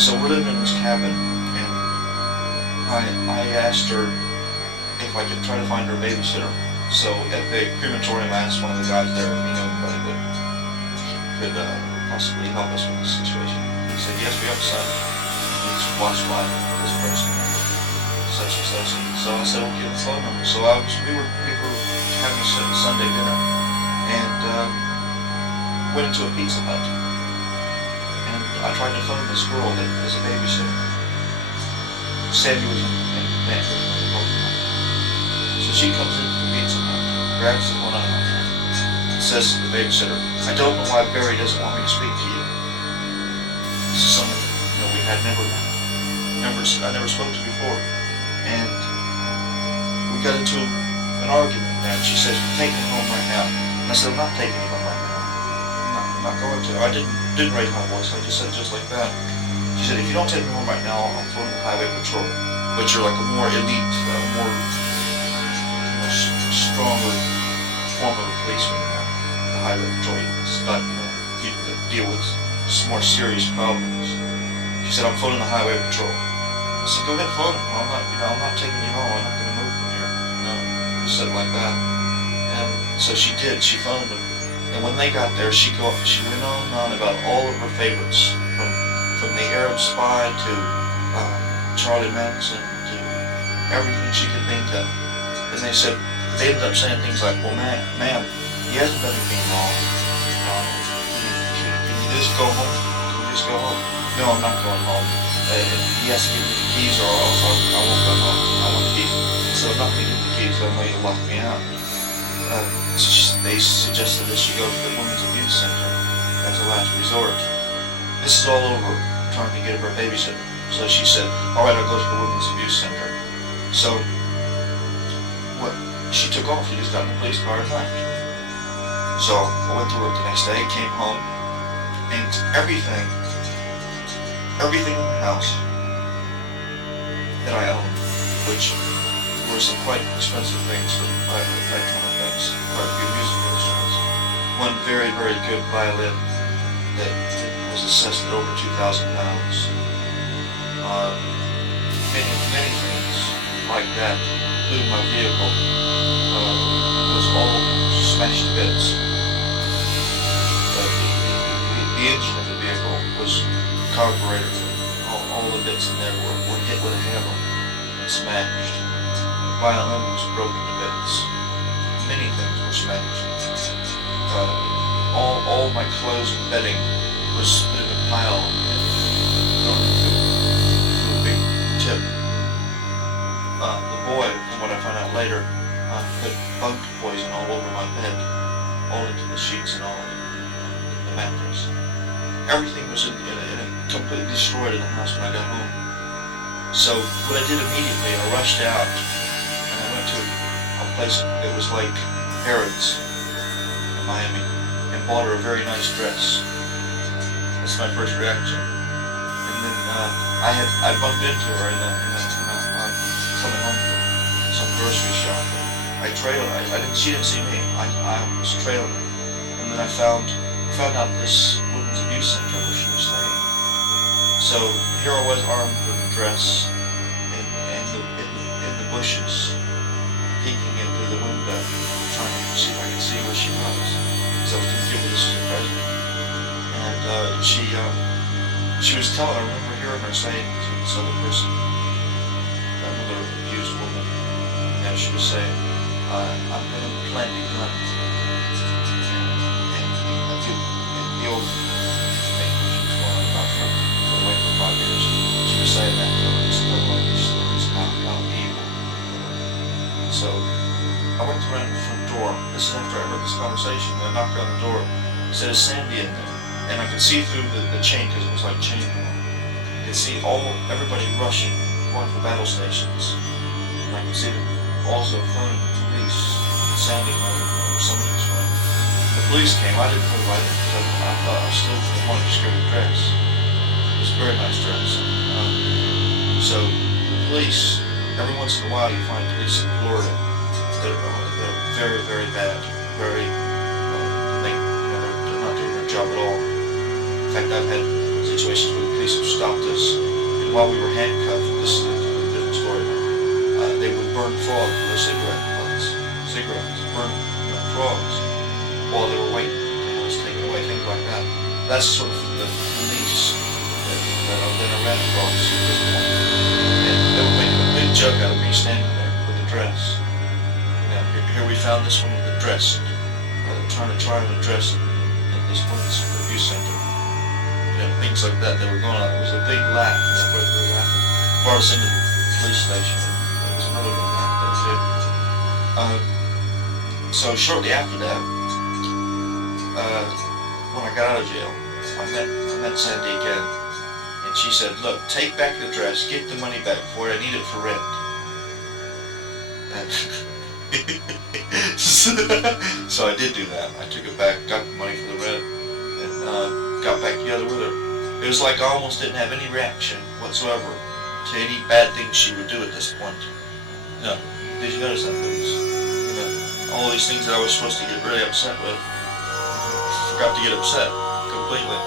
So we're living in this cabin, and I asked her if I could try to find her a babysitter. So at the crematorium, I asked one of the guys there if he knew anybody that could possibly help us with this situation. He said, yes, we have a son. He's watched by this person, such and such. And so I said, okay, the phone number. So we were having a Sunday dinner, and went into a Pizza Hut. And I tried to phone this girl that is a babysitter. Sandy was in Vancouver. So she comes into the Pizza Hut, grabs the phone out of my hand, and says to the babysitter, I don't know why Barry doesn't want me to speak to you. This is someone that we had I never spoke to before. And we got into an argument there, and she says, take me home right now. And I said, I'm not taking you home right now. I'm not going to. I didn't raise my voice, I just said it just like that. She said, if you don't take me home right now, I'm phoning the highway patrol. Which are like a more elite, more stronger form of policeman than the highway patrol. It's not, people that deal with more serious problems. She said, I'm phoning the highway patrol. I said, go ahead and phone them. I'm not taking you home. I'm not going to move from here. No, just said it like that. And so she did. She phoned them. And when they got there, she went on and on about all of her favorites, from the Arab Spy to Charlie Manson to everything she could think of. And they ended up saying things like, well, ma'am, he hasn't done anything wrong. Can you just go home? Can you just go home? No, I'm not going home. He has to give me the keys or else I won't go home. I want the keys. So I'm not going to give the keys, they'll know you'll lock me out. They suggested that she go to the Women's Abuse Center as a last resort. This is all over trying to get her a babysitter. So she said, all right, I'll go to the Women's Abuse Center. So she took off. She just got in the police car and left. So I went to work the next day, came home, and everything in the house that I owned, which were some quite expensive things, that kind of things, quite a few musical instruments. One very, very good violin that was assessed at over 2,000 pounds. Many things like that, including my vehicle, was all smashed to bits. The engine of the vehicle was carburetor. All the bits in there were hit with a hammer and smashed. The violin was broken to bits. Many things were smashed. All my clothes and bedding was put in a pile and thrown into a big tip. The boy, from what I found out later, put bug poison all over my bed, all into the sheets and all in the mattress. Everything was in a completely destroyed in the house when I got home. So what I did immediately, I rushed out and I went to a place that was like Harrods in Miami and bought her a very nice dress. That's my first reaction. And then I bumped into her in coming home from some grocery shop. She didn't see me. I was trailing her. And then I found out this Women's Abuse Center where she was staying. So here I was armed with a dress in the bushes, peeking into the window, trying to see if I could see where she was. So I was going to give her this as a present. And she was telling, I remember hearing her saying to this other person, another abused woman, and she was saying, I'm going to plant a gun. And the old thing she was going on about for away for 5 years, she was saying that to her, just telling these stories about how evil. So I went around the front door. This is after I heard this conversation. I knocked on the door. It said, is Sandy in there? And I could see through the chain, because it was like chain mail. I could see everybody rushing, going for battle stations. And I could see them also phoning the police. Sandy or somebody was phoning. The police came. I didn't know why because I thought I still wanted to screw the dress. It was a very nice dress. So the police, every once in a while you find police in Florida that are very, very bad. They're not doing their job at all. In fact, I've had situations where the police have stopped us, and while we were handcuffed, this is a completely different story now, they would burn frogs with their cigarettes, burn frogs while they were waiting to have us taken away, things like that. That's sort of the police that I've been around across at this point. And they were making a big joke out of me standing there with the dress. Here we found this one with the dress, trying to try on the dress in this women's abuse center. Things like that. They were going on. It was a big laugh. They were laughing. Brought us into the police station. There was another big laugh there too. So shortly after that, when I got out of jail, I met Sandy again, and she said, "Look, take back the dress, get the money back for it. I need it for rent." And so I did do that. I took it back, got the money for the rent, and got back together with her. It was like I almost didn't have any reaction whatsoever to any bad things she would do at this point. Did you notice that? There was, all these things that I was supposed to get really upset with. I forgot to get upset completely.